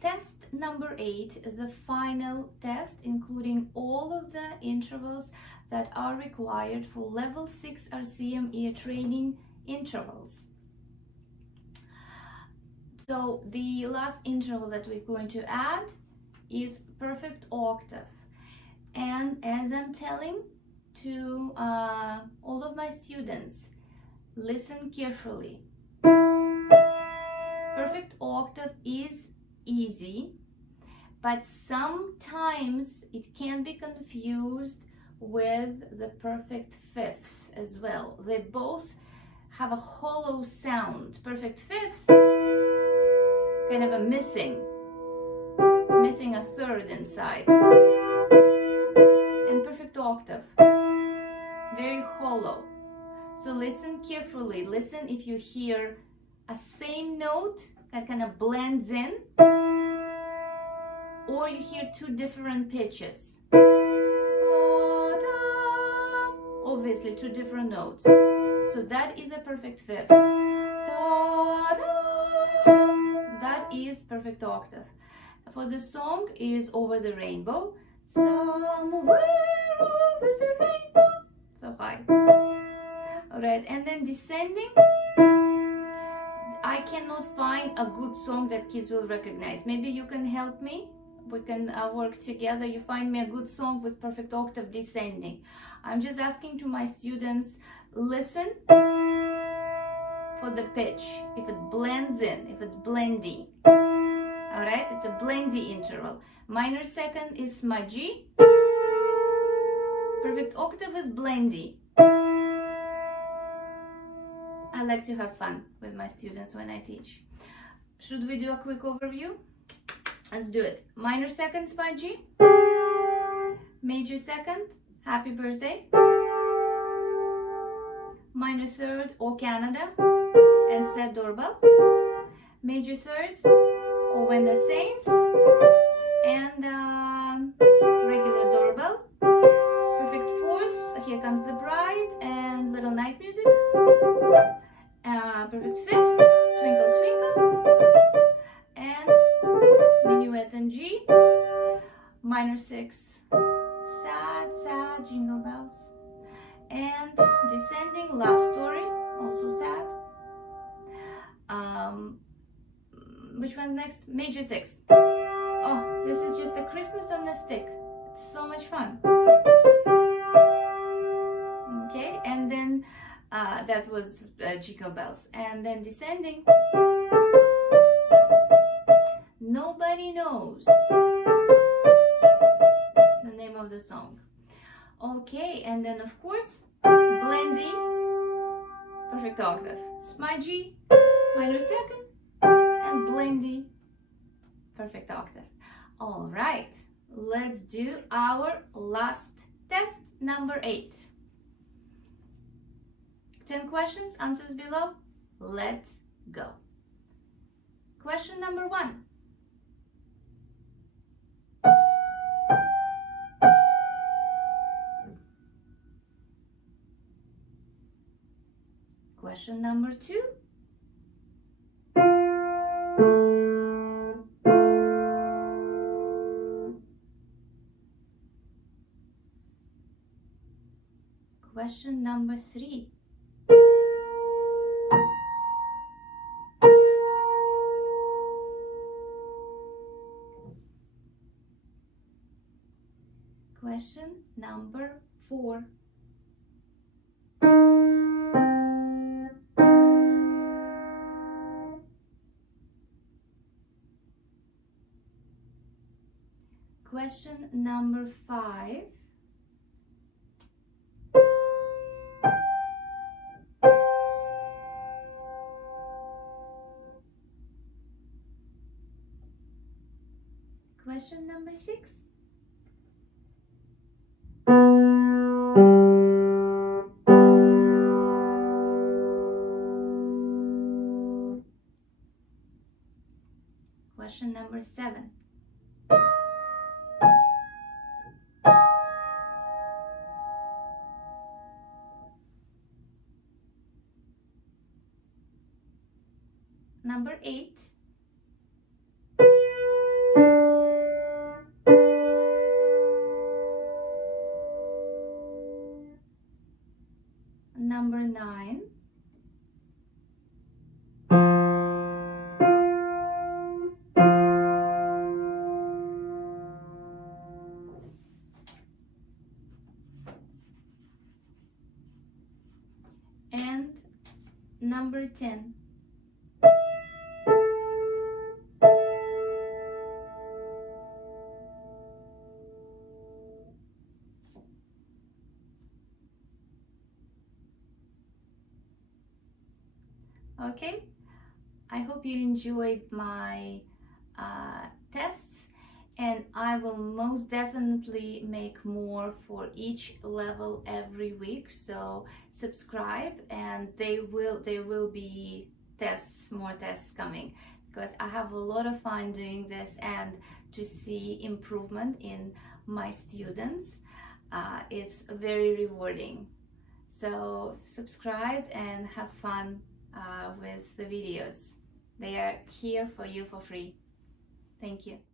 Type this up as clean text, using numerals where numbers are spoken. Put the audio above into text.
Test number 8, the final test, including all of the intervals that are required for level 6 RCM ear training intervals. So the last interval that we're going to add is perfect octave. And as I'm telling to all of my students, listen carefully. Perfect octave is easy, but sometimes it can be confused with the perfect fifths as well. They both have a hollow sound. Perfect fifths, kind of a missing a third inside. And perfect octave, very hollow. So listen carefully. Listen if you hear a same note that kind of blends in, or you hear two different pitches. Obviously two different notes. So that is a perfect fifth. That is perfect octave. For the song is Over the Rainbow. Somewhere over the rainbow. So high. Alright, and then descending. I cannot find a good song that kids will recognize. Maybe you can help me. We can work together. You find me a good song with perfect octave descending. I'm just asking to my students, listen for the pitch. If it blends in, if it's blendy. Alright, it's a blendy interval. Minor second is smudgy. Perfect octave is blendy. I like to have fun with my students when I teach. Should we do a quick overview? Let's do it. Minor second, smudgy. Major second, happy birthday. Minor third, O Canada, and set doorbell. Major third, O When the Saints, and regular doorbell. Perfect fourth, Here Comes the Bride, and Little Night Music. Perfect fifth, Twinkle Twinkle, and Minuet and G. Minor sixth, Sad Sad Jingle Bells, and descending, Love Story, also sad. Which one's next? Major sixth. Oh, this is just a Christmas on a stick. It's so much fun. Okay, and then that was Jingle Bells. And then descending, Nobody Knows, the name of the song. Okay, and then of course, blendy, perfect octave. Smudgy, minor second, and blendy, perfect octave. All right, let's do our last test, number 8. 10 questions, answers below. Let's go. Question number 1. Question number 2. Question number 3. Question number 4. Question number 5. Question number 6. Question number 7. Number 8. 9. And number 10. Okay, I hope you enjoyed my tests, and I will most definitely make more for each level every week. So subscribe, and there will be more tests coming, because I have a lot of fun doing this, and to see improvement in my students, it's very rewarding. So subscribe and have fun with the videos. They are here for you for free. Thank you.